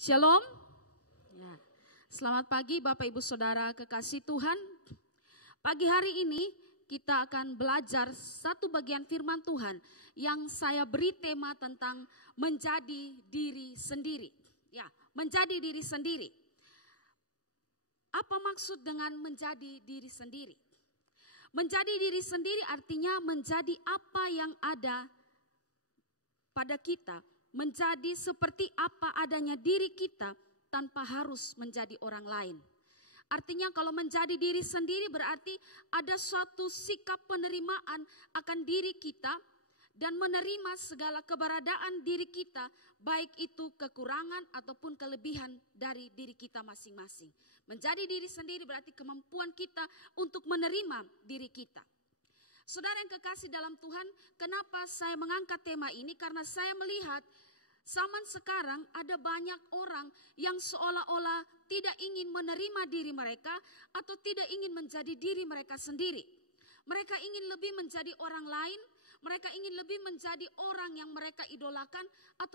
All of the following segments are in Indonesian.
Shalom. Ya. Selamat pagi Bapak Ibu Saudara kekasih Tuhan. Pagi hari ini kita akan belajar satu bagian firman Tuhan yang saya beri tema tentang menjadi diri sendiri. Ya, menjadi diri sendiri. Apa maksud dengan menjadi diri sendiri? Menjadi diri sendiri artinya menjadi apa yang ada pada kita. Menjadi seperti apa adanya diri kita tanpa harus menjadi orang lain. Artinya kalau menjadi diri sendiri berarti ada suatu sikap penerimaan akan diri kita dan menerima segala keberadaan diri kita, baik itu kekurangan ataupun kelebihan dari diri kita masing-masing. Menjadi diri sendiri berarti kemampuan kita untuk menerima diri kita. Saudara yang kekasih dalam Tuhan, kenapa saya mengangkat tema ini? Karena saya melihat zaman sekarang ada banyak orang yang seolah-olah tidak ingin menerima diri mereka atau tidak ingin menjadi diri mereka sendiri. Mereka ingin lebih menjadi orang lain, mereka ingin lebih menjadi orang yang mereka idolakan atau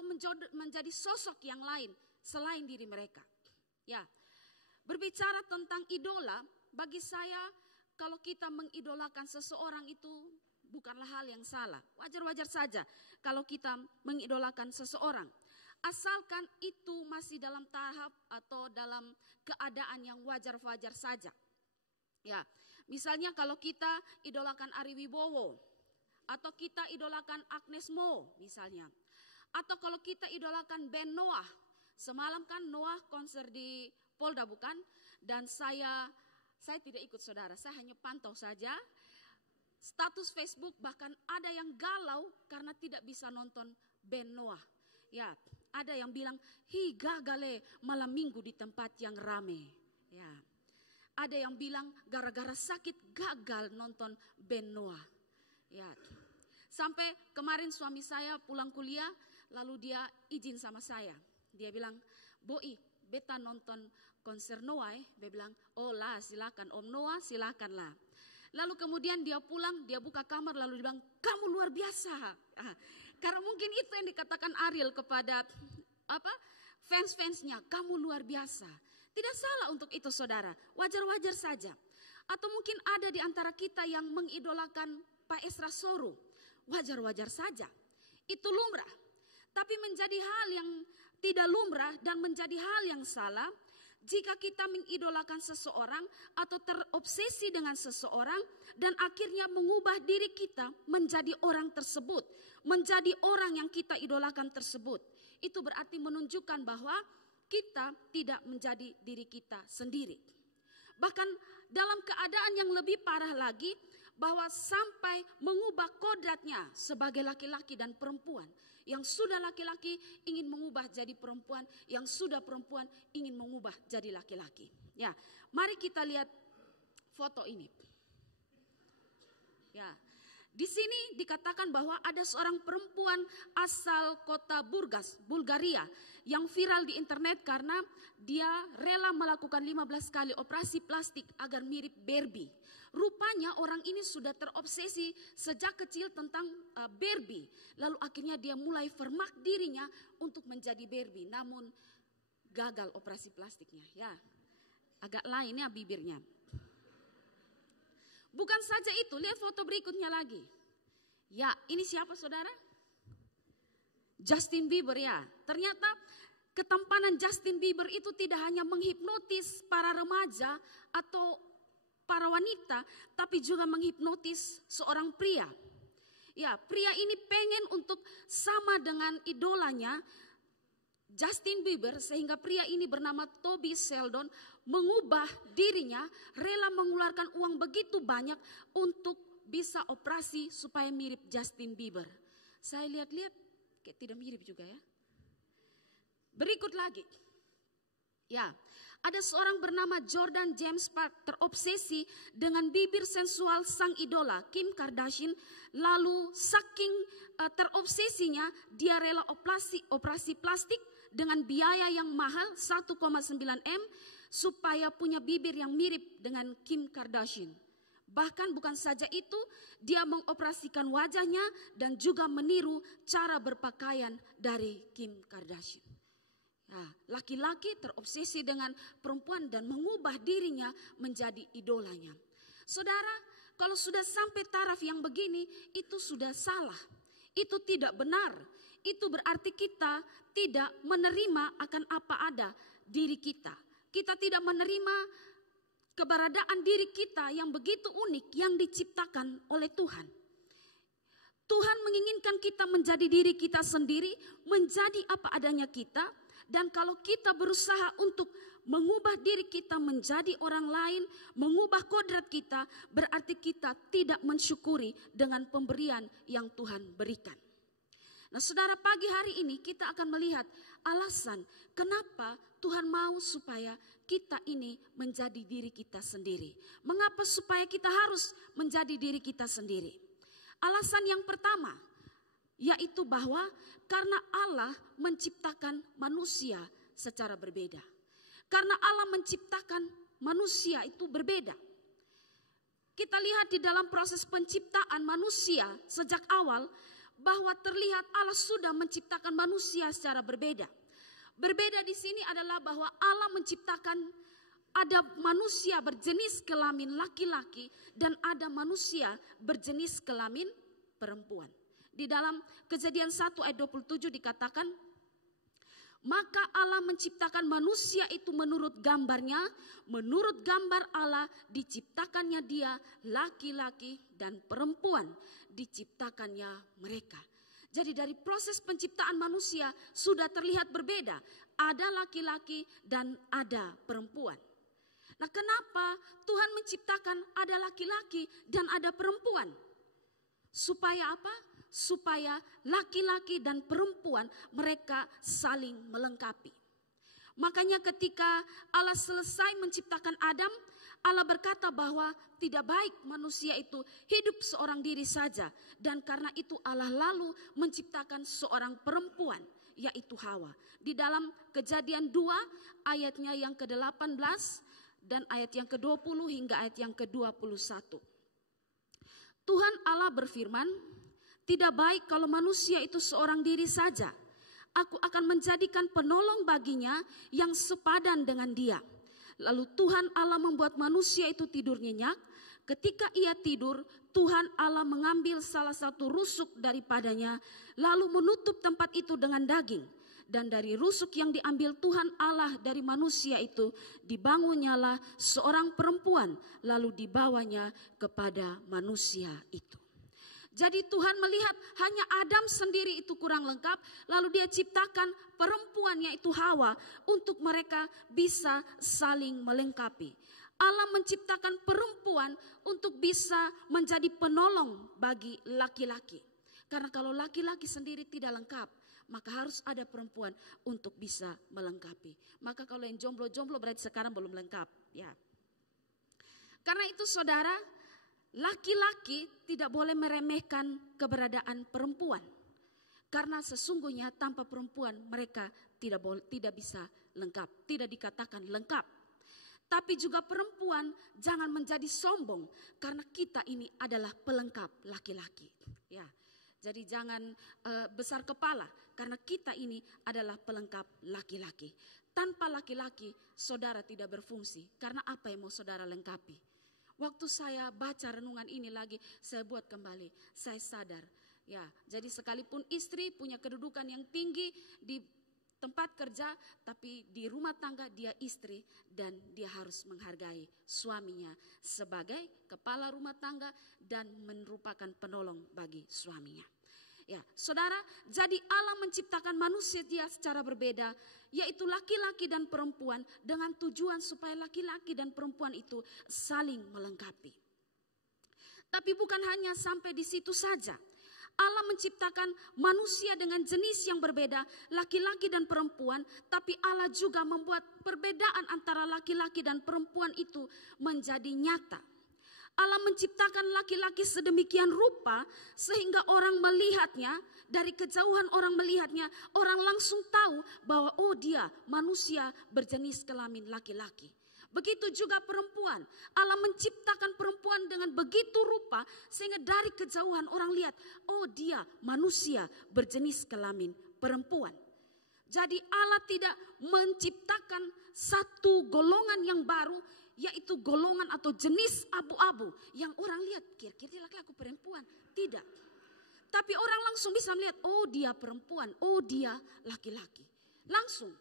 menjadi sosok yang lain selain diri mereka. Ya, berbicara tentang idola, bagi saya kalau kita mengidolakan seseorang itu bukanlah hal yang salah. Wajar-wajar saja kalau kita mengidolakan seseorang. Asalkan itu masih dalam tahap atau dalam keadaan yang wajar-wajar saja. Ya, misalnya kalau kita idolakan Ari Wibowo, atau kita idolakan Agnes Mo misalnya. Atau kalau kita idolakan band Noah. Semalam kan Noah konser di Polda bukan? Dan saya tidak ikut saudara, saya hanya pantau saja. Status Facebook bahkan ada yang galau karena tidak bisa nonton band Noah. Ya, ada yang bilang, "Hi gagale malam minggu di tempat yang rame." Ya. Ada yang bilang gara-gara sakit gagal nonton band Noah. Ya. Sampai kemarin suami saya pulang kuliah, lalu dia izin sama saya. Dia bilang, "Boi, beta nonton konser Noah." Dia bilang, "Oh lah, silakan Om Noah, silakanlah." Lalu kemudian dia pulang, dia buka kamar lalu dia bilang, "Kamu luar biasa." Karena mungkin itu yang dikatakan Ariel kepada fans-fansnya, "Kamu luar biasa." Tidak salah untuk itu saudara, wajar-wajar saja. Atau mungkin ada di antara kita yang mengidolakan Pak Esra Soru, wajar-wajar saja. Itu lumrah. Tapi menjadi hal yang tidak lumrah dan menjadi hal yang salah jika kita mengidolakan seseorang atau terobsesi dengan seseorang dan akhirnya mengubah diri kita menjadi orang tersebut, menjadi orang yang kita idolakan tersebut. Itu berarti menunjukkan bahwa kita tidak menjadi diri kita sendiri. Bahkan dalam keadaan yang lebih parah lagi, bahwa sampai mengubah kodratnya sebagai laki-laki dan perempuan. Yang sudah laki-laki ingin mengubah jadi perempuan, yang sudah perempuan ingin mengubah jadi laki-laki. Ya, mari kita lihat foto ini. Ya, di sini dikatakan bahwa ada seorang perempuan asal kota Burgas, Bulgaria, yang viral di internet karena dia rela melakukan 15 kali operasi plastik agar mirip Barbie. Rupanya orang ini sudah terobsesi sejak kecil tentang Barbie. Lalu akhirnya dia mulai format dirinya untuk menjadi Barbie. Namun gagal operasi plastiknya. Ya, agak lain ya bibirnya. Bukan saja itu, lihat foto berikutnya lagi. Ya, ini siapa saudara? Justin Bieber ya. Ternyata ketampanan Justin Bieber itu tidak hanya menghipnotis para remaja atau para wanita, tapi juga menghipnotis seorang pria. Ya, pria ini pengen untuk sama dengan idolanya Justin Bieber, sehingga pria ini bernama Toby Sheldon mengubah dirinya, rela mengeluarkan uang begitu banyak untuk bisa operasi supaya mirip Justin Bieber. Saya lihat-lihat kayak tidak mirip juga ya. Berikut lagi. Ya, ada seorang bernama Jordan James Park terobsesi dengan bibir sensual sang idola Kim Kardashian. Lalu saking terobsesinya dia rela operasi plastik dengan biaya yang mahal 1,9 M supaya punya bibir yang mirip dengan Kim Kardashian. Bahkan bukan saja itu, dia mengoperasikan wajahnya dan juga meniru cara berpakaian dari Kim Kardashian. Laki-laki terobsesi dengan perempuan dan mengubah dirinya menjadi idolanya. Saudara, kalau sudah sampai taraf yang begini, itu sudah salah. Itu tidak benar. Itu berarti kita tidak menerima akan apa ada diri kita. Kita tidak menerima keberadaan diri kita yang begitu unik yang diciptakan oleh Tuhan. Tuhan menginginkan kita menjadi diri kita sendiri, menjadi apa adanya kita. Dan kalau kita berusaha untuk mengubah diri kita menjadi orang lain, mengubah kodrat kita, berarti kita tidak mensyukuri dengan pemberian yang Tuhan berikan. Nah, saudara, pagi hari ini kita akan melihat alasan kenapa Tuhan mau supaya kita ini menjadi diri kita sendiri. Mengapa supaya kita harus menjadi diri kita sendiri? Alasan yang pertama, yaitu bahwa karena Allah menciptakan manusia secara berbeda. Karena Allah menciptakan manusia itu berbeda. Kita lihat di dalam proses penciptaan manusia sejak awal bahwa terlihat Allah sudah menciptakan manusia secara berbeda. Berbeda di sini adalah bahwa Allah menciptakan ada manusia berjenis kelamin laki-laki dan ada manusia berjenis kelamin perempuan. Di dalam Kejadian 1 ayat 27 dikatakan, maka Allah menciptakan manusia itu menurut gambarnya, menurut gambar Allah diciptakannya dia, laki-laki dan perempuan diciptakannya mereka. Jadi dari proses penciptaan manusia sudah terlihat berbeda. Ada laki-laki dan ada perempuan. Nah, kenapa Tuhan menciptakan ada laki-laki dan ada perempuan? Supaya apa? Supaya laki-laki dan perempuan mereka saling melengkapi. Makanya ketika Allah selesai menciptakan Adam, Allah berkata bahwa tidak baik manusia itu hidup seorang diri saja. Dan karena itu Allah lalu menciptakan seorang perempuan, yaitu Hawa. Di dalam Kejadian 2 ayatnya yang ke-18 dan ayat yang ke-20 hingga ayat yang ke-21. Tuhan Allah berfirman, tidak baik kalau manusia itu seorang diri saja. Aku akan menjadikan penolong baginya yang sepadan dengan dia. Lalu Tuhan Allah membuat manusia itu tidur nyenyak. Ketika ia tidur, Tuhan Allah mengambil salah satu rusuk daripadanya, lalu menutup tempat itu dengan daging. Dan dari rusuk yang diambil Tuhan Allah dari manusia itu, dibangunnyalah seorang perempuan, lalu dibawanya kepada manusia itu. Jadi Tuhan melihat hanya Adam sendiri itu kurang lengkap, lalu dia ciptakan perempuan yaitu Hawa untuk mereka bisa saling melengkapi. Allah menciptakan perempuan untuk bisa menjadi penolong bagi laki-laki. Karena kalau laki-laki sendiri tidak lengkap, maka harus ada perempuan untuk bisa melengkapi. Maka kalau yang jomblo-jomblo berarti sekarang belum lengkap. Ya. Karena itu saudara, laki-laki tidak boleh meremehkan keberadaan perempuan. Karena sesungguhnya tanpa perempuan mereka tidak bisa lengkap, tidak dikatakan lengkap. Tapi juga perempuan jangan menjadi sombong karena kita ini adalah pelengkap laki-laki. Ya. Jadi jangan besar kepala karena kita ini adalah pelengkap laki-laki. Tanpa laki-laki saudara tidak berfungsi karena apa yang mau saudara lengkapi? Waktu saya baca renungan ini lagi, saya buat kembali, saya sadar. Ya, jadi sekalipun istri punya kedudukan yang tinggi di tempat kerja, tapi di rumah tangga dia istri dan dia harus menghargai suaminya sebagai kepala rumah tangga dan merupakan penolong bagi suaminya. Ya, saudara, jadi Allah menciptakan manusia dia secara berbeda, yaitu laki-laki dan perempuan dengan tujuan supaya laki-laki dan perempuan itu saling melengkapi. Tapi bukan hanya sampai di situ saja. Allah menciptakan manusia dengan jenis yang berbeda, laki-laki dan perempuan, tapi Allah juga membuat perbedaan antara laki-laki dan perempuan itu menjadi nyata. Allah menciptakan laki-laki sedemikian rupa sehingga orang melihatnya, dari kejauhan orang melihatnya, orang langsung tahu bahwa oh dia manusia berjenis kelamin laki-laki. Begitu juga perempuan. Allah menciptakan perempuan dengan begitu rupa sehingga dari kejauhan orang lihat, oh dia manusia berjenis kelamin perempuan. Jadi Allah tidak menciptakan satu golongan yang baru, yaitu golongan atau jenis abu-abu yang orang lihat kira-kira dia laki-laki perempuan. Tidak. Tapi orang langsung bisa melihat, oh dia perempuan, oh dia laki-laki. Langsung.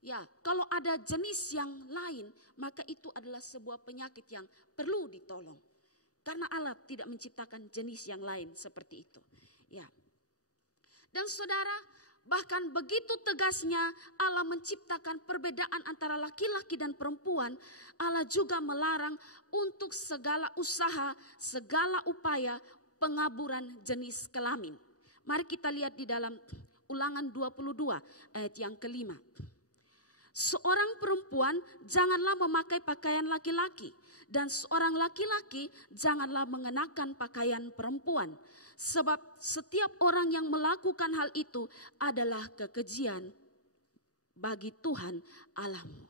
Ya, kalau ada jenis yang lain, maka itu adalah sebuah penyakit yang perlu ditolong. Karena Allah tidak menciptakan jenis yang lain seperti itu. Ya. Dan saudara, bahkan begitu tegasnya Allah menciptakan perbedaan antara laki-laki dan perempuan, Allah juga melarang untuk segala usaha, segala upaya pengaburan jenis kelamin. Mari kita lihat di dalam Ulangan 22 ayat yang kelima. Seorang perempuan janganlah memakai pakaian laki-laki, dan seorang laki-laki janganlah mengenakan pakaian perempuan. Sebab setiap orang yang melakukan hal itu adalah kekejian bagi Tuhan Allahmu.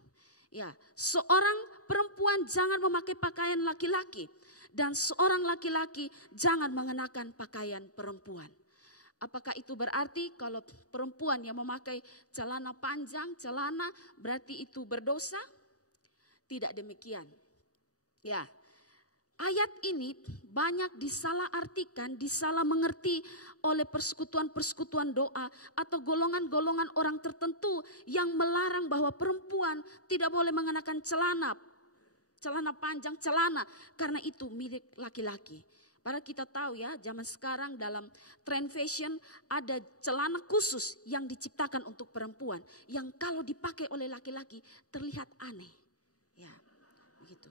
Ya, seorang perempuan jangan memakai pakaian laki-laki, dan seorang laki-laki jangan mengenakan pakaian perempuan. Apakah itu berarti kalau perempuan yang memakai celana panjang, celana berarti itu berdosa? Tidak demikian. Ya, ayat ini banyak disalahartikan, disalah mengerti oleh persekutuan-persekutuan doa atau golongan-golongan orang tertentu yang melarang bahwa perempuan tidak boleh mengenakan celana panjang, celana karena itu milik laki-laki. Padahal kita tahu ya, zaman sekarang dalam trend fashion ada celana khusus yang diciptakan untuk perempuan yang kalau dipakai oleh laki-laki terlihat aneh. Ya, begitu.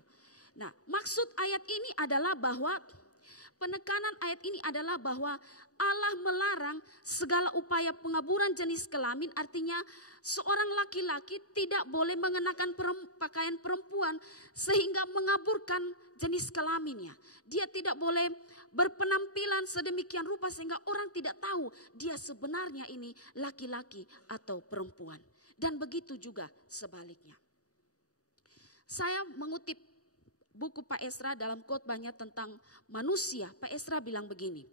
Nah, maksud ayat ini adalah bahwa penekanan ayat ini adalah bahwa Allah melarang segala upaya pengaburan jenis kelamin, artinya seorang laki-laki tidak boleh mengenakan pakaian perempuan sehingga mengaburkan jenis kelaminnya. Dia tidak boleh berpenampilan sedemikian rupa sehingga orang tidak tahu dia sebenarnya ini laki-laki atau perempuan. Dan begitu juga sebaliknya. Saya mengutip buku Pak Esra dalam khotbahnya tentang manusia. Pak Esra bilang begini,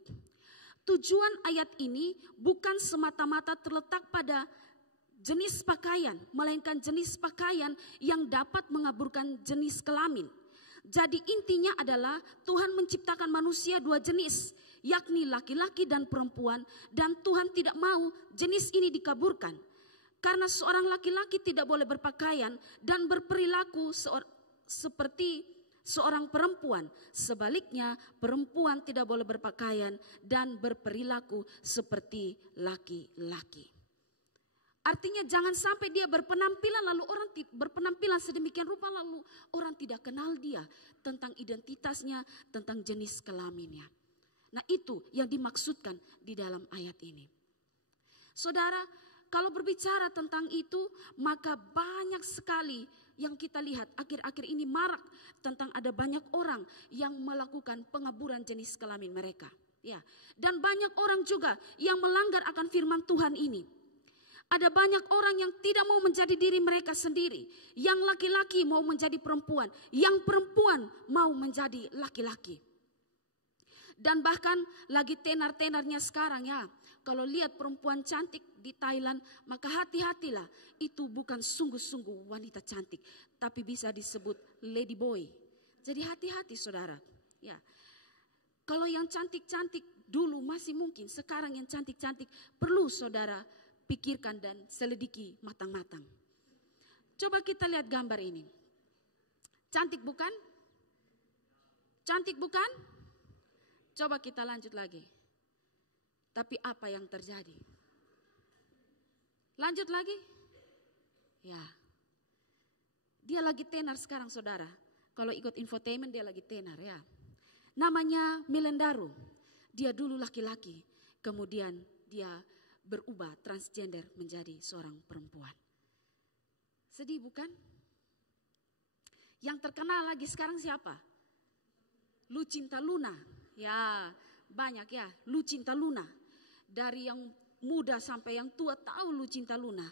tujuan ayat ini bukan semata-mata terletak pada jenis pakaian, melainkan jenis pakaian yang dapat mengaburkan jenis kelamin. Jadi intinya adalah Tuhan menciptakan manusia dua jenis, yakni laki-laki dan perempuan, dan Tuhan tidak mau jenis ini dikaburkan. Karena seorang laki-laki tidak boleh berpakaian dan berperilaku seperti seorang perempuan. Sebaliknya, perempuan tidak boleh berpakaian dan berperilaku seperti laki-laki. Artinya jangan sampai dia berpenampilan lalu orang berpenampilan sedemikian rupa lalu orang tidak kenal dia tentang identitasnya, tentang jenis kelaminnya. Nah, itu yang dimaksudkan di dalam ayat ini. Saudara, kalau berbicara tentang itu, maka banyak sekali yang kita lihat akhir-akhir ini marak tentang ada banyak orang yang melakukan pengaburan jenis kelamin mereka. Ya, dan banyak orang juga yang melanggar akan firman Tuhan ini. Ada banyak orang yang tidak mau menjadi diri mereka sendiri. Yang laki-laki mau menjadi perempuan. Yang perempuan mau menjadi laki-laki. Dan bahkan lagi tenar-tenarnya sekarang ya. Kalau lihat perempuan cantik di Thailand, maka hati-hatilah. Itu bukan sungguh-sungguh wanita cantik. Tapi bisa disebut lady boy. Jadi hati-hati saudara. Ya. Kalau yang cantik-cantik dulu masih mungkin. Sekarang yang cantik-cantik perlu saudara pikirkan dan selidiki matang-matang. Coba kita lihat gambar ini. Cantik bukan? Cantik bukan? Coba kita lanjut lagi. Tapi apa yang terjadi? Lanjut lagi? Ya. Dia lagi tenar sekarang saudara. Kalau ikut infotainment dia lagi tenar ya. Namanya Milendaru. Dia dulu laki-laki. Kemudian dia berubah transgender menjadi seorang perempuan. Sedih bukan? Yang terkenal lagi sekarang siapa? Lucinta Luna. Ya, banyak ya, Lucinta Luna. Dari yang muda sampai yang tua tahu Lucinta Luna.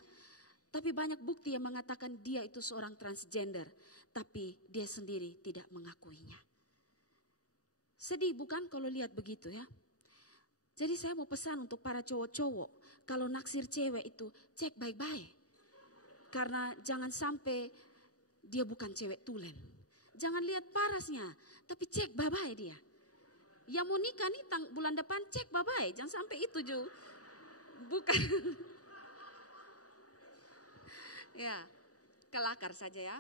Tapi banyak bukti yang mengatakan dia itu seorang transgender, tapi dia sendiri tidak mengakuinya. Sedih bukan kalau lihat begitu ya? Jadi saya mau pesan untuk para cowok-cowok, kalau naksir cewek itu cek baik-baik. Karena jangan sampai dia bukan cewek tulen. Jangan lihat parasnya, tapi cek baik-baik dia. Yang mau nikah nih bulan depan cek baik-baik, jangan sampai itu juga. Bukan. Ya, kelakar saja ya.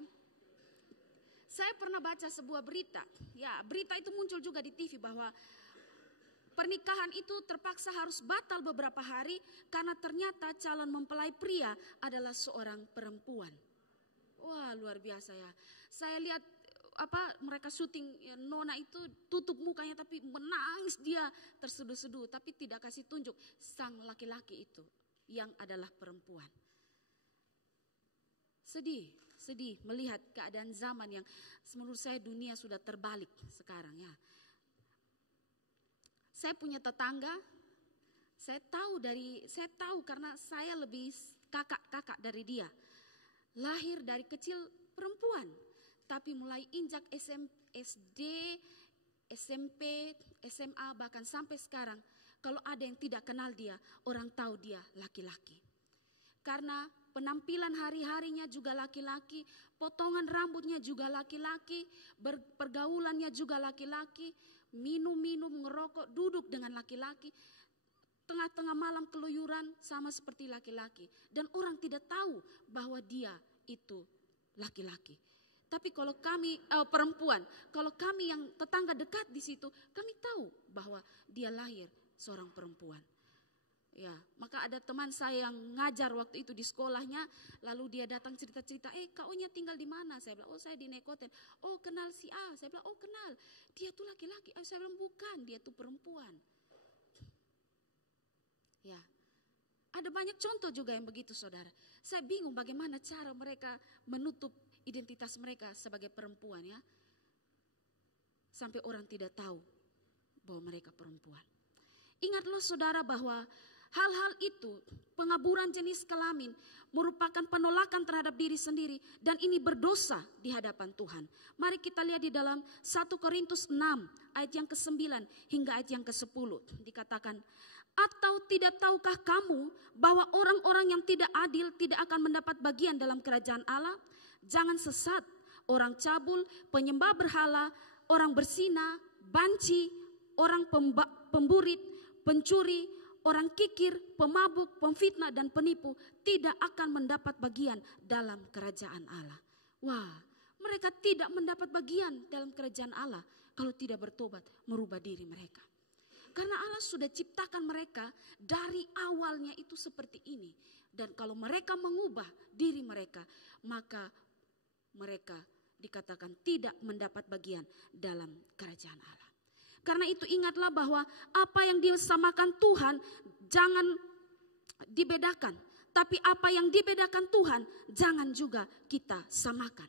Saya pernah baca sebuah berita. Ya, berita itu muncul juga di TV bahwa pernikahan itu terpaksa harus batal beberapa hari karena ternyata calon mempelai pria adalah seorang perempuan. Wah, luar biasa ya. Saya lihat mereka syuting nona itu tutup mukanya tapi menangis, dia terseduh-seduh tapi tidak kasih tunjuk sang laki-laki itu yang adalah perempuan. Sedih melihat keadaan zaman yang menurut saya dunia sudah terbalik sekarang ya. Saya punya tetangga, saya tahu karena saya lebih kakak dari dia. Lahir dari kecil perempuan, tapi mulai injak SD, SMP, SMA bahkan sampai sekarang, kalau ada yang tidak kenal dia, orang tahu dia laki-laki. Karena penampilan hari-harinya juga laki-laki, potongan rambutnya juga laki-laki, pergaulannya juga laki-laki, minum, ngerokok, duduk dengan laki-laki, tengah-tengah malam keluyuran sama seperti laki-laki. Dan orang tidak tahu bahwa dia itu laki-laki. Tapi kalau kami perempuan, kalau kami yang tetangga dekat di situ, kami tahu bahwa dia lahir seorang perempuan. Ya, maka ada teman saya yang ngajar waktu itu di sekolahnya, lalu dia datang cerita-cerita, kaunya tinggal di mana? Saya bilang, saya di Nekoten. Oh, kenal si A. Saya bilang, oh kenal. Dia tuh laki-laki. Saya bilang, bukan, dia tuh perempuan. Ya, ada banyak contoh juga yang begitu, saudara. Saya bingung bagaimana cara mereka menutup identitas mereka sebagai perempuan ya. Sampai orang tidak tahu bahwa mereka perempuan. Ingatlah saudara bahwa hal-hal itu, pengaburan jenis kelamin, merupakan penolakan terhadap diri sendiri dan ini berdosa di hadapan Tuhan. Mari kita lihat di dalam 1 Korintus 6 ayat yang ke-9 hingga ayat yang ke-10 dikatakan, atau tidak tahukah kamu bahwa orang-orang yang tidak adil tidak akan mendapat bagian dalam kerajaan Allah? Jangan sesat, orang cabul, penyembah berhala, orang berzina, banci, orang pemburit, pencuri, orang kikir, pemabuk, pemfitnah dan penipu tidak akan mendapat bagian dalam kerajaan Allah. Wah, mereka tidak mendapat bagian dalam kerajaan Allah kalau tidak bertobat, merubah diri mereka. Karena Allah sudah ciptakan mereka dari awalnya itu seperti ini. Dan kalau mereka mengubah diri mereka, maka mereka dikatakan tidak mendapat bagian dalam kerajaan Allah. Karena itu ingatlah bahwa apa yang disamakan Tuhan jangan dibedakan. Tapi apa yang dibedakan Tuhan jangan juga kita samakan.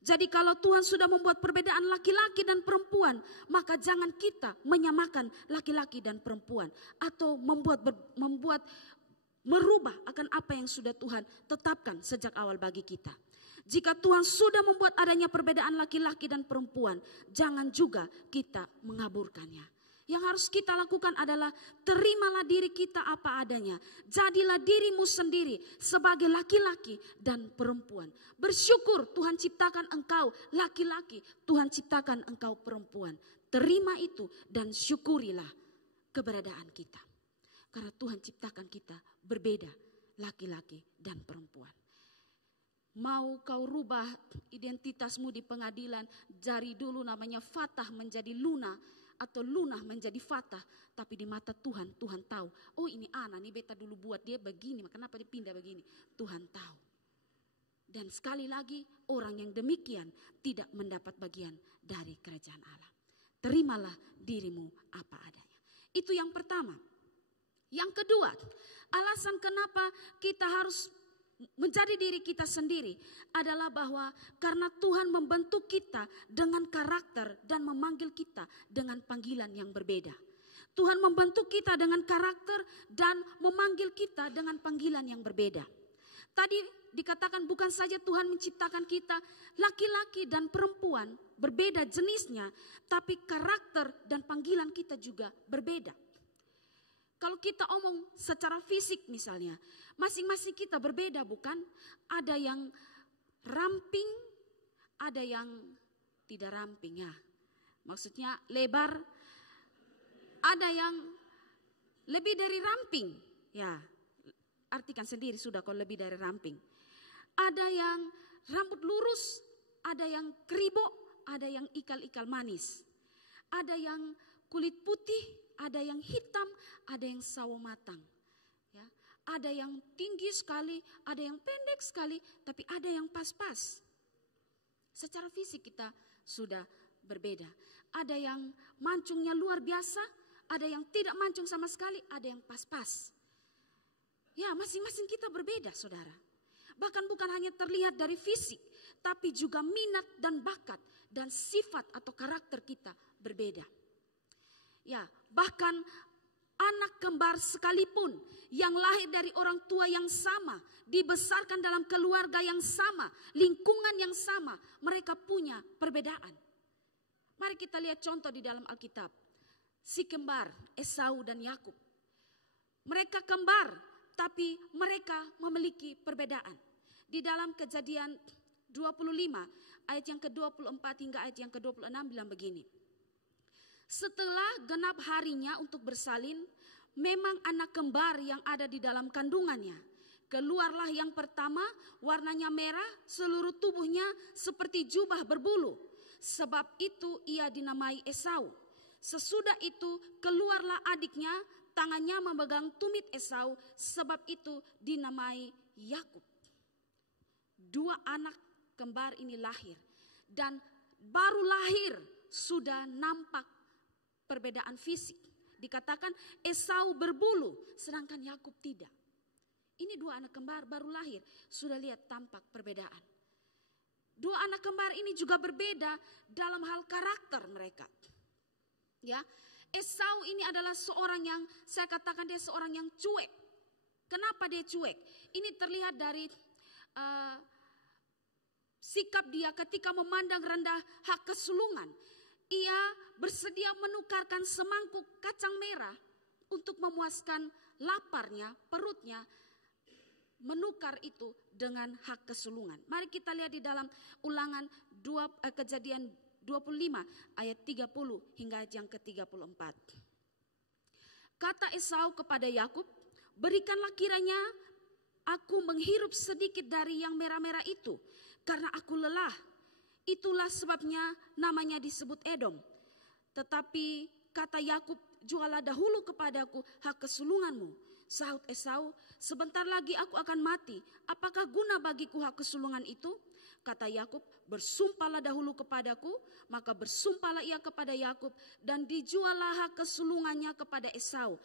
Jadi kalau Tuhan sudah membuat perbedaan laki-laki dan perempuan, maka jangan kita menyamakan laki-laki dan perempuan. Atau merubah akan apa yang sudah Tuhan tetapkan sejak awal bagi kita. Jika Tuhan sudah membuat adanya perbedaan laki-laki dan perempuan, jangan juga kita mengaburkannya. Yang harus kita lakukan adalah terimalah diri kita apa adanya. Jadilah dirimu sendiri sebagai laki-laki dan perempuan. Bersyukur Tuhan ciptakan engkau laki-laki, Tuhan ciptakan engkau perempuan. Terima itu dan syukurilah keberadaan kita. Karena Tuhan ciptakan kita berbeda, laki-laki dan perempuan. Mau kau rubah identitasmu di pengadilan, dari dulu namanya Fatah menjadi Luna, atau Luna menjadi Fatah, tapi di mata Tuhan, Tuhan tahu, oh ini Ana, nih beta dulu buat dia begini, kenapa dia pindah begini? Tuhan tahu. Dan sekali lagi, orang yang demikian tidak mendapat bagian dari kerajaan Allah. Terimalah dirimu apa adanya. Itu yang pertama. Yang kedua, alasan kenapa kita harus menjadi diri kita sendiri adalah bahwa karena Tuhan membentuk kita dengan karakter dan memanggil kita dengan panggilan yang berbeda. Tuhan membentuk kita dengan karakter dan memanggil kita dengan panggilan yang berbeda. Tadi dikatakan bukan saja Tuhan menciptakan kita laki-laki dan perempuan berbeda jenisnya, tapi karakter dan panggilan kita juga berbeda. Kalau kita omong secara fisik misalnya, masing-masing kita berbeda bukan? Ada yang ramping, ada yang tidak ramping ya. Maksudnya lebar, ada yang lebih dari ramping. Ya, artikan sendiri sudah kalau lebih dari ramping. Ada yang rambut lurus, ada yang keribok, ada yang ikal-ikal manis. Ada yang kulit putih, ada yang hitam, ada yang sawo matang. Ya, ada yang tinggi sekali, ada yang pendek sekali, tapi ada yang pas-pas. Secara fisik kita sudah berbeda. Ada yang mancungnya luar biasa, ada yang tidak mancung sama sekali, ada yang pas-pas. Ya, masing-masing kita berbeda, saudara. Bahkan bukan hanya terlihat dari fisik, tapi juga minat dan bakat dan sifat atau karakter kita berbeda. Ya, bahkan anak kembar sekalipun yang lahir dari orang tua yang sama, dibesarkan dalam keluarga yang sama, lingkungan yang sama, mereka punya perbedaan. Mari kita lihat contoh di dalam Alkitab. Si kembar Esau dan Yakub. Mereka kembar, tapi mereka memiliki perbedaan. Di dalam Kejadian 25 ayat yang ke-24 hingga ayat yang ke-26 bilang begini. Setelah genap harinya untuk bersalin, memang anak kembar yang ada di dalam kandungannya. Keluarlah yang pertama, warnanya merah, seluruh tubuhnya seperti jubah berbulu. Sebab itu ia dinamai Esau. Sesudah itu keluarlah adiknya, tangannya memegang tumit Esau, sebab itu dinamai Yakub. Dua anak kembar ini lahir, dan baru lahir sudah nampak perbedaan fisik. Dikatakan Esau berbulu, sedangkan Yakub tidak. Ini dua anak kembar baru lahir, sudah lihat tampak perbedaan. Dua anak kembar ini juga berbeda dalam hal karakter mereka. Ya, Esau ini adalah seorang yang saya katakan dia seorang yang cuek. Kenapa dia cuek? Ini terlihat dari sikap dia ketika memandang rendah hak kesulungan. Ia bersedia menukarkan semangkuk kacang merah untuk memuaskan laparnya, perutnya, menukar itu dengan hak kesulungan. Mari kita lihat di dalam Ulangan Kejadian 25 ayat 30 hingga ayat yang ke-34. Kata Esau kepada Yakub, berikanlah kiranya aku menghirup sedikit dari yang merah-merah itu, karena aku lelah. Itulah sebabnya namanya disebut Edom. Tetapi kata Yakub, jualah dahulu kepadaku hak kesulunganmu. Sahut Esau, sebentar lagi aku akan mati. Apakah guna bagiku hak kesulungan itu? Kata Yakub, bersumpahlah dahulu kepadaku. Maka bersumpahlah ia kepada Yakub, dan dijuallah hak kesulungannya kepada Esau.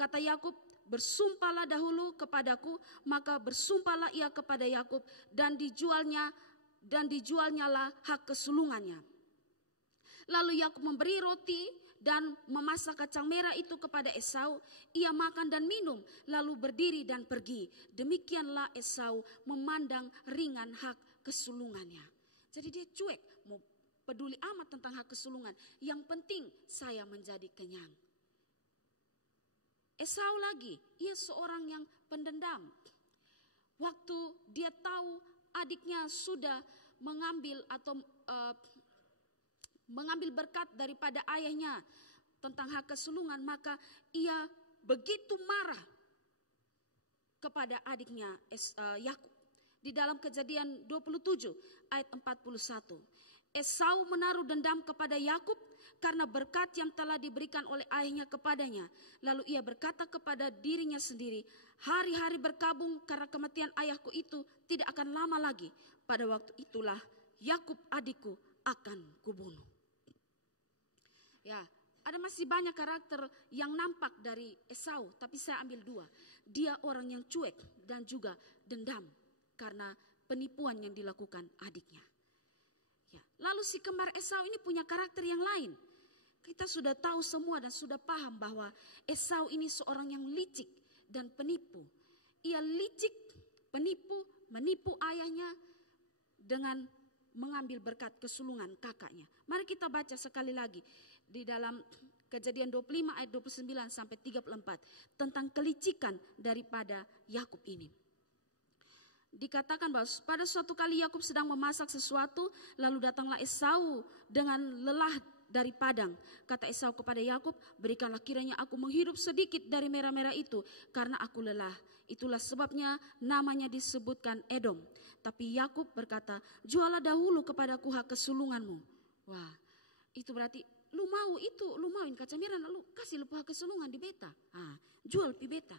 Kata Yakub, bersumpahlah dahulu kepadaku, maka bersumpahlah ia kepada Yakub, dan dijualnyalah hak kesulungannya. Lalu Yakub memberi roti dan memasak kacang merah itu kepada Esau. Ia makan dan minum, lalu berdiri dan pergi. Demikianlah Esau memandang ringan hak kesulungannya. Jadi dia cuek, mau peduli amat tentang hak kesulungan. Yang penting saya menjadi kenyang. Esau lagi, ia seorang yang pendendam. Waktu dia tahu adiknya sudah mengambil berkat daripada ayahnya tentang hak kesulungan, maka ia begitu marah kepada adiknya Yakub. Di dalam Kejadian 27 ayat 41. Esau menaruh dendam kepada Yakub karena berkat yang telah diberikan oleh ayahnya kepadanya. Lalu ia berkata kepada dirinya sendiri, hari-hari berkabung karena kematian ayahku itu tidak akan lama lagi. Pada waktu itulah Yakub adikku akan kubunuh. Ya, ada masih banyak karakter yang nampak dari Esau, tapi saya ambil dua. Dia orang yang cuek dan juga dendam karena penipuan yang dilakukan adiknya. Ya, lalu si kembar Esau ini punya karakter yang lain. Kita sudah tahu semua dan sudah paham bahwa Esau ini seorang yang licik dan penipu. Ia licik, menipu ayahnya dengan mengambil berkat kesulungan kakaknya. Mari kita baca sekali lagi di dalam Kejadian 25 ayat 29 sampai 34 tentang kelicikan daripada Yakub ini. Dikatakan bahwa pada suatu kali Yakub sedang memasak sesuatu, lalu datanglah Esau dengan lelah dari padang. Kata Esau kepada Yakub, berikanlah kiranya aku menghirup sedikit dari merah-merah itu, karena aku lelah. Itulah sebabnya namanya disebutkan Edom. Tapi Yakub berkata, jualah dahulu kepadaku hak kesulunganmu. Wah, itu berarti lu mauin kaca merah, lu kasih lu hak kesulungan di beta. Jual pi beta.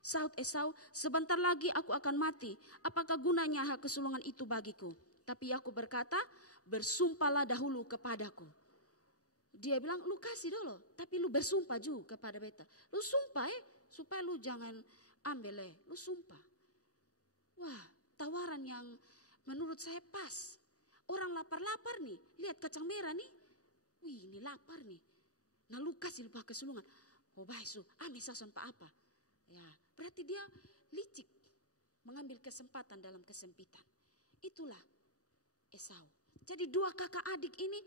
Saud Esau, sebentar lagi aku akan mati. Apakah gunanya hak kesulungan itu bagiku? Tapi Yakub berkata, bersumpahlah dahulu kepadaku. Dia bilang, lu kasih dulu, tapi lu bersumpah juga kepada beta. Lu sumpah supaya lu jangan ambil lu sumpah. Wah, tawaran yang menurut saya pas. Orang lapar-lapar nih, lihat kacang merah nih. Wih, ini lapar nih. Nah, lu kasih lupa kesulungan. Oh, baik su, ambil sason apa? Ya, berarti dia licik, mengambil kesempatan dalam kesempitan. Itulah Esau. Jadi dua kakak adik ini,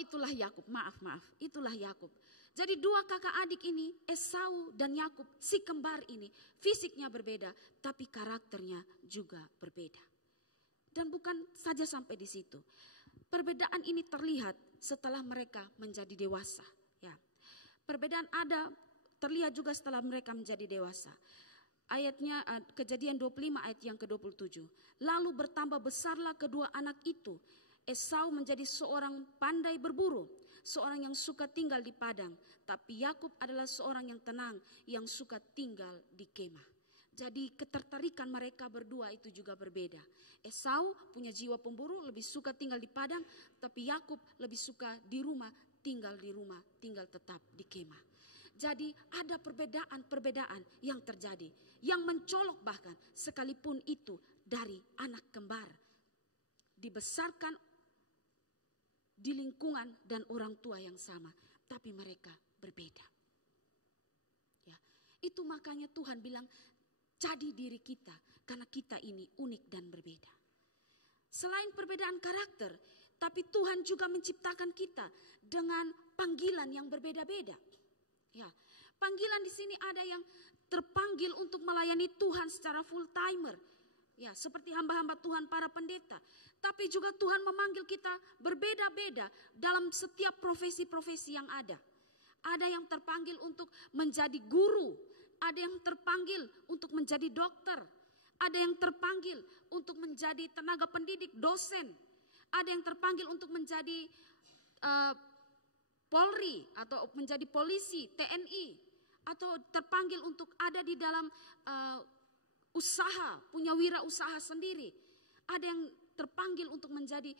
itulah Yakub, maaf, itulah Yakub. Jadi dua kakak adik ini, Esau dan Yakub, si kembar ini, fisiknya berbeda, tapi karakternya juga berbeda. Dan bukan saja sampai di situ. Perbedaan ini terlihat setelah mereka menjadi dewasa. Ya, perbedaan terlihat juga setelah mereka menjadi dewasa. Ayatnya Kejadian 25 ayat yang ke-27. Lalu bertambah besarlah kedua anak itu. Esau menjadi seorang pandai berburu, seorang yang suka tinggal di padang. Tapi Yakub adalah seorang yang tenang, yang suka tinggal di kemah. Jadi ketertarikan mereka berdua itu juga berbeda. Esau punya jiwa pemburu, lebih suka tinggal di padang. Tapi Yakub lebih suka di rumah, tinggal tetap di kemah. Jadi ada perbedaan yang terjadi, yang mencolok bahkan sekalipun itu dari anak kembar. Dibesarkan di lingkungan dan orang tua yang sama, tapi mereka berbeda. Ya, itu makanya Tuhan bilang, jadi diri kita, karena kita ini unik dan berbeda. Selain perbedaan karakter, tapi Tuhan juga menciptakan kita dengan panggilan yang berbeda-beda. Ya, panggilan di sini ada yang terpanggil untuk melayani Tuhan secara full timer. Ya, seperti hamba-hamba Tuhan para pendeta. Tapi juga Tuhan memanggil kita berbeda-beda dalam setiap profesi-profesi yang ada. Ada yang terpanggil untuk menjadi guru, ada yang terpanggil untuk menjadi dokter, ada yang terpanggil untuk menjadi tenaga pendidik, dosen, ada yang terpanggil untuk menjadi Polri atau menjadi polisi, TNI, atau terpanggil untuk ada di dalam usaha, punya wirausaha sendiri. Ada yang terpanggil untuk menjadi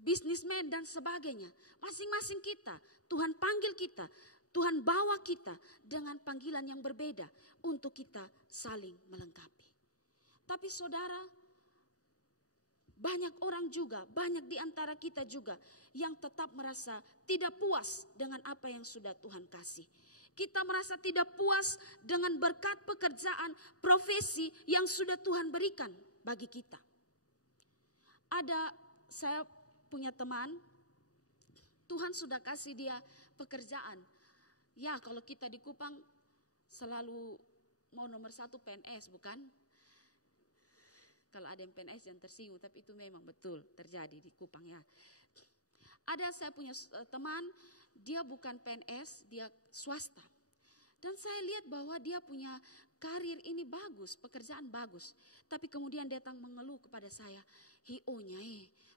bisnismen dan sebagainya. Masing-masing kita, Tuhan panggil kita, Tuhan bawa kita dengan panggilan yang berbeda untuk kita saling melengkapi. Tapi saudara, banyak orang juga, banyak di antara kita juga yang tetap merasa tidak puas dengan apa yang sudah Tuhan kasih. Kita merasa tidak puas dengan berkat pekerjaan, profesi yang sudah Tuhan berikan bagi kita. Saya punya teman, Tuhan sudah kasih dia pekerjaan. Ya, kalau kita di Kupang selalu mau nomor 1 PNS, bukan? Kalau ada yang PNS yang tersinggung, tapi itu memang betul terjadi di Kupang ya. Saya punya teman, dia bukan PNS, dia swasta. Dan saya lihat bahwa dia punya karir ini bagus, pekerjaan bagus. Tapi kemudian datang mengeluh kepada saya,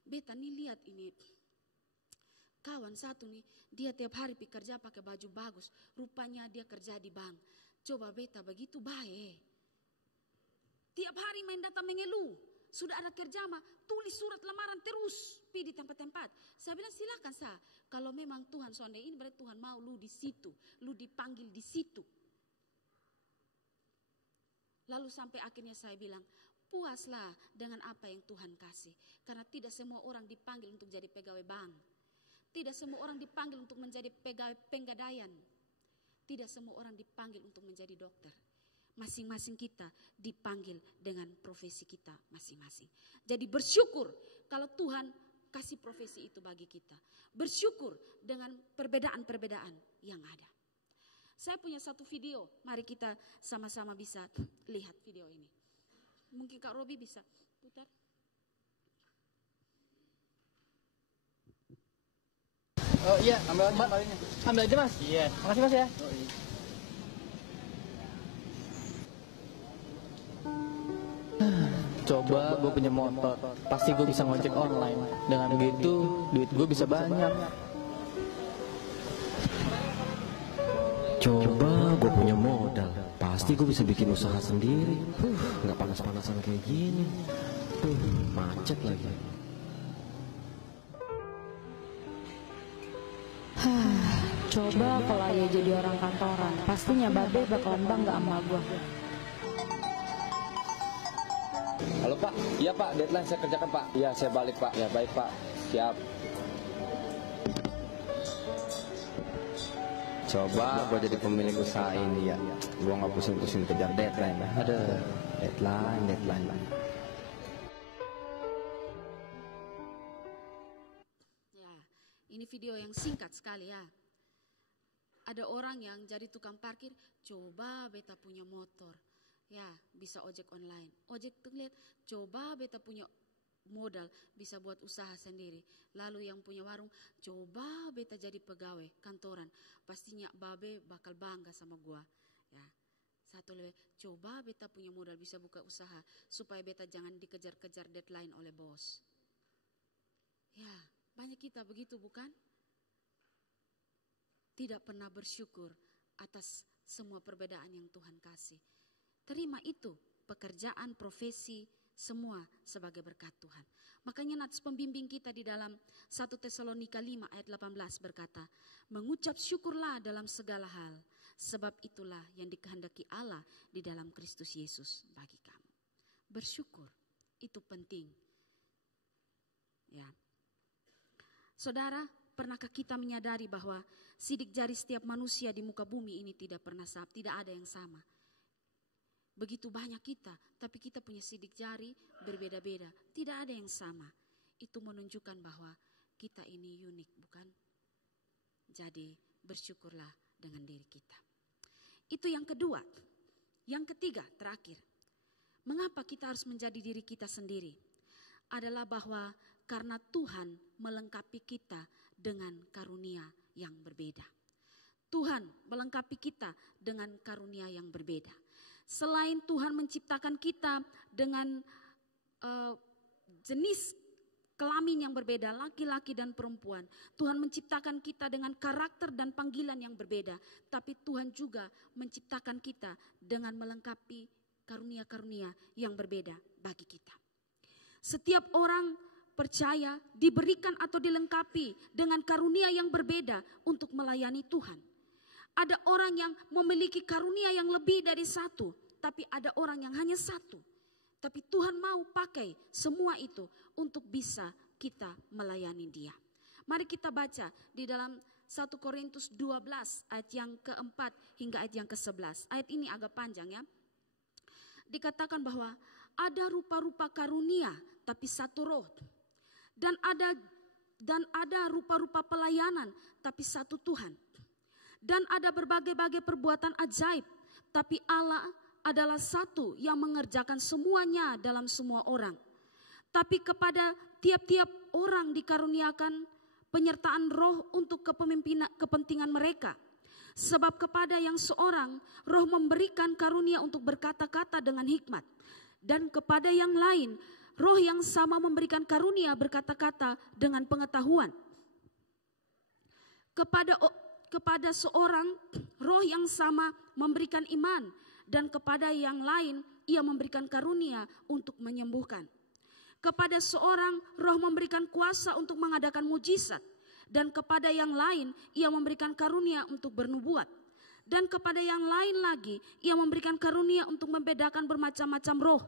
beta nih lihat ini, kawan satu nih, dia tiap hari kerja pakai baju bagus, rupanya dia kerja di bank. Coba beta begitu baik. Tiap hari main datang mengeluh. Sudah ada kerja mah, tulis surat lamaran terus, pergi di tempat-tempat. Saya bilang silakan kalau memang Tuhan sonde ini berarti Tuhan mau lu di situ, lu dipanggil di situ. Lalu sampai akhirnya saya bilang, puaslah dengan apa yang Tuhan kasih. Karena tidak semua orang dipanggil untuk jadi pegawai bank. Tidak semua orang dipanggil untuk menjadi pegawai penggadaian. Tidak semua orang dipanggil untuk menjadi dokter. Masing-masing kita dipanggil dengan profesi kita masing-masing. Jadi bersyukur kalau Tuhan kasih profesi itu bagi kita. Bersyukur dengan perbedaan-perbedaan yang ada. Saya punya satu video, mari kita sama-sama bisa lihat video ini. Mungkin Kak Robi bisa putar. Oh iya, ambil aja palingnya. Ambil aja Mas. Iya. Makasih Mas ya. Oh, iya. Coba gue punya motor, pasti gue bisa ngojek online. Dengan begitu, duit gue bisa banyak. Coba gue punya modal, pasti gue bisa bikin usaha sendiri. Nggak panas-panasan kayak gini. Macet lagi. Coba kalau Ayah jadi orang kantoran, pastinya Babe bakalan bangga sama gue. Halo Pak, iya Pak, deadline saya kerjakan Pak. Iya saya balik Pak, ya baik Pak, siap. Coba gue jadi pemilik usaha ini ya, gue nggak pusing-pusing kejar deadline. Ada deadline. Ya, ini video yang singkat sekali ya. Ada orang yang jadi tukang parkir, coba beta punya motor. Ya, bisa ojek online. Ojek tuh lihat, coba beta punya modal, bisa buat usaha sendiri. Lalu yang punya warung, coba beta jadi pegawai kantoran. Pastinya Babe bakal bangga sama gua. Ya. Satu lagi, coba beta punya modal bisa buka usaha supaya beta jangan dikejar-kejar deadline oleh bos. Ya, banyak kita begitu bukan? Tidak pernah bersyukur atas semua perbedaan yang Tuhan kasih. Terima itu, pekerjaan, profesi, semua sebagai berkat Tuhan. Makanya nats pembimbing kita di dalam 1 Tesalonika 5 ayat 18 berkata, mengucap syukurlah dalam segala hal, sebab itulah yang dikehendaki Allah di dalam Kristus Yesus bagi kamu. Bersyukur, itu penting. Ya. Saudara, pernahkah kita menyadari bahwa sidik jari setiap manusia di muka bumi ini tidak ada yang sama? Begitu banyak kita, tapi kita punya sidik jari berbeda-beda. Tidak ada yang sama. Itu menunjukkan bahwa kita ini unik, bukan? Jadi bersyukurlah dengan diri kita. Itu yang kedua. Yang ketiga, terakhir. Mengapa kita harus menjadi diri kita sendiri? Adalah bahwa karena Tuhan melengkapi kita dengan karunia yang berbeda. Tuhan melengkapi kita dengan karunia yang berbeda. Selain Tuhan menciptakan kita dengan jenis kelamin yang berbeda, laki-laki dan perempuan. Tuhan menciptakan kita dengan karakter dan panggilan yang berbeda. Tapi Tuhan juga menciptakan kita dengan melengkapi karunia-karunia yang berbeda bagi kita. Setiap orang percaya diberikan atau dilengkapi dengan karunia yang berbeda untuk melayani Tuhan. Ada orang yang memiliki karunia yang lebih dari satu, tapi ada orang yang hanya satu. Tapi Tuhan mau pakai semua itu untuk bisa kita melayani Dia. Mari kita baca di dalam 1 Korintus 12 ayat yang keempat hingga ayat yang ke-11. Ayat ini agak panjang ya. Dikatakan bahwa ada rupa-rupa karunia tapi satu roh. Dan ada rupa-rupa pelayanan tapi satu Tuhan. Dan ada berbagai-bagai perbuatan ajaib, tapi Allah adalah satu yang mengerjakan semuanya dalam semua orang. Tapi kepada tiap-tiap orang dikaruniakan penyertaan roh untuk kepentingan mereka. Sebab kepada yang seorang roh memberikan karunia untuk berkata-kata dengan hikmat. Dan kepada yang lain roh yang sama memberikan karunia berkata-kata dengan pengetahuan. Kepada seorang roh yang sama memberikan iman, dan kepada yang lain ia memberikan karunia untuk menyembuhkan. Kepada seorang roh memberikan kuasa untuk mengadakan mujizat, dan kepada yang lain ia memberikan karunia untuk bernubuat. Dan kepada yang lain lagi ia memberikan karunia untuk membedakan bermacam-macam roh.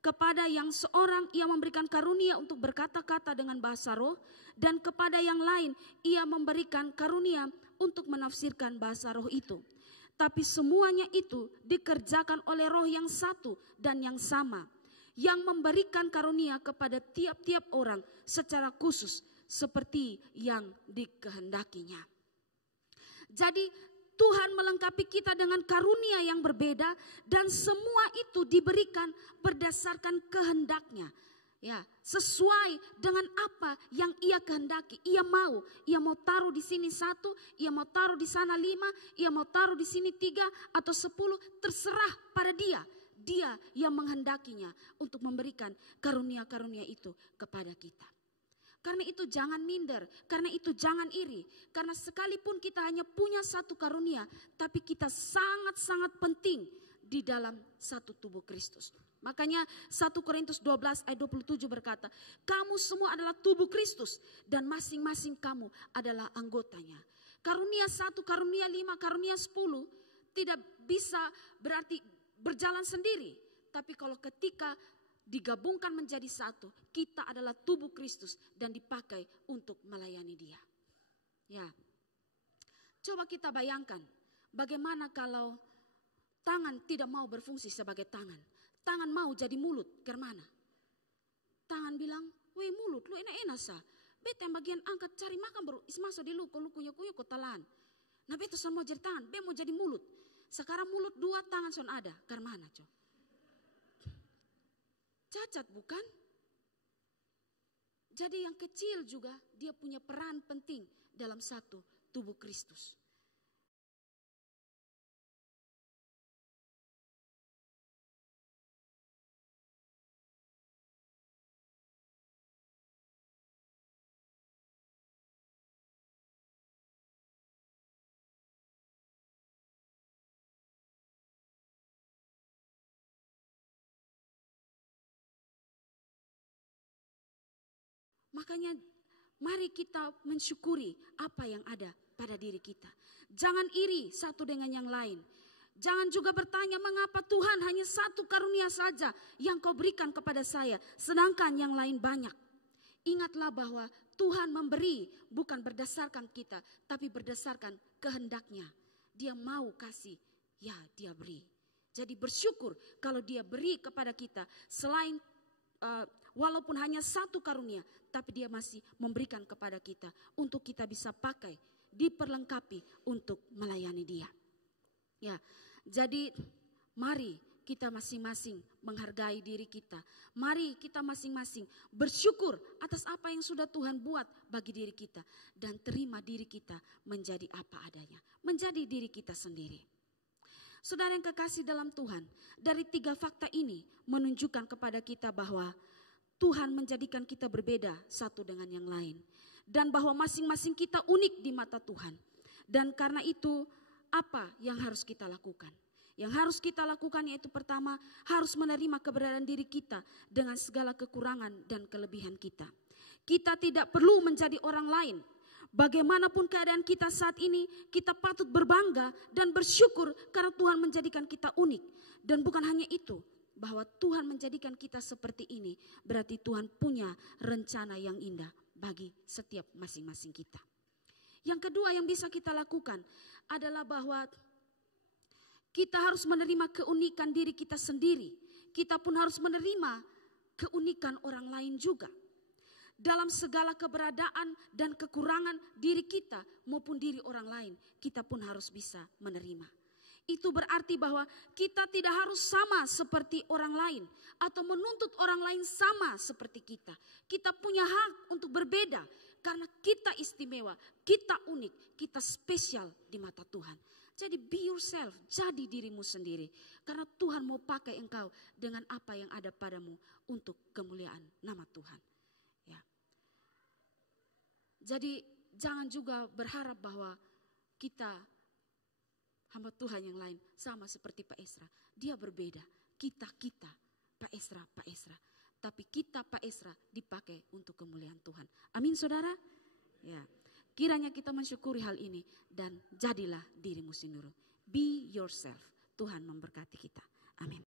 Kepada yang seorang ia memberikan karunia untuk berkata-kata dengan bahasa roh, dan kepada yang lain ia memberikan karunia untuk menafsirkan bahasa roh itu. Tapi semuanya itu dikerjakan oleh roh yang satu dan yang sama, yang memberikan karunia kepada tiap-tiap orang secara khusus seperti yang dikehendakinya. Jadi Tuhan melengkapi kita dengan karunia yang berbeda dan semua itu diberikan berdasarkan kehendaknya. Ya, sesuai dengan apa yang ia kehendaki. Ia mau taruh di sini 1, ia mau taruh di sana 5, ia mau taruh di sini 3 atau 10, terserah pada dia. Dia yang menghendakinya untuk memberikan karunia-karunia itu kepada kita. Karena itu jangan minder, karena itu jangan iri. Karena sekalipun kita hanya punya satu karunia, tapi kita sangat-sangat penting di dalam satu tubuh Kristus. Makanya 1 Korintus 12 ayat 27 berkata, kamu semua adalah tubuh Kristus dan masing-masing kamu adalah anggotanya. Karunia 1, karunia 5, karunia 10 tidak bisa berarti berjalan sendiri. Tapi kalau ketika digabungkan menjadi satu, kita adalah tubuh Kristus dan dipakai untuk melayani Dia. Ya, coba kita bayangkan bagaimana kalau tangan tidak mau berfungsi sebagai tangan. Tangan mau jadi mulut, kemana? Tangan bilang, weh mulut, lu enak-enak sah. Beta yang bagian angkat cari makan baru ismasa di lu kuyu kau talan. Nah beta semua jadi tangan, beta mau jadi mulut. Sekarang mulut 2, tangan son ada, kemana coba? Cacat bukan? Jadi yang kecil juga dia punya peran penting dalam satu tubuh Kristus. Makanya mari kita mensyukuri apa yang ada pada diri kita. Jangan iri satu dengan yang lain. Jangan juga bertanya mengapa Tuhan hanya satu karunia saja yang kau berikan kepada saya. Sedangkan yang lain banyak. Ingatlah bahwa Tuhan memberi bukan berdasarkan kita. Tapi berdasarkan kehendaknya. Dia mau kasih, ya dia beri. Jadi bersyukur kalau dia beri kepada kita. Selain walaupun hanya satu karunia, tapi dia masih memberikan kepada kita untuk kita bisa pakai, diperlengkapi untuk melayani Dia. Ya, jadi mari kita masing-masing menghargai diri kita. Mari kita masing-masing bersyukur atas apa yang sudah Tuhan buat bagi diri kita dan terima diri kita menjadi apa adanya, menjadi diri kita sendiri. Saudara yang kekasih dalam Tuhan, dari 3 fakta ini menunjukkan kepada kita bahwa Tuhan menjadikan kita berbeda satu dengan yang lain. Dan bahwa masing-masing kita unik di mata Tuhan. Dan karena itu apa yang harus kita lakukan? Yang harus kita lakukan yaitu pertama harus menerima keberadaan diri kita dengan segala kekurangan dan kelebihan kita. Kita tidak perlu menjadi orang lain. Bagaimanapun keadaan kita saat ini, kita patut berbangga dan bersyukur karena Tuhan menjadikan kita unik. Dan bukan hanya itu, bahwa Tuhan menjadikan kita seperti ini, berarti Tuhan punya rencana yang indah bagi setiap masing-masing kita. Yang kedua yang bisa kita lakukan adalah bahwa kita harus menerima keunikan diri kita sendiri. Kita pun harus menerima keunikan orang lain juga. Dalam segala keberadaan dan kekurangan diri kita maupun diri orang lain, kita pun harus bisa menerima. Itu berarti bahwa kita tidak harus sama seperti orang lain atau menuntut orang lain sama seperti kita. Kita punya hak untuk berbeda karena kita istimewa, kita unik, kita spesial di mata Tuhan. Jadi be yourself, jadi dirimu sendiri. Karena Tuhan mau pakai engkau dengan apa yang ada padamu untuk kemuliaan nama Tuhan. Ya. Jadi jangan juga berharap bahwa kita hamba Tuhan yang lain sama seperti Pak Esra. Dia berbeda. Kita, Pak Esra. Tapi kita Pak Esra dipakai untuk kemuliaan Tuhan. Amin saudara? Ya. Kiranya kita mensyukuri hal ini dan jadilah dirimu sendiri. Be yourself. Tuhan memberkati kita. Amin.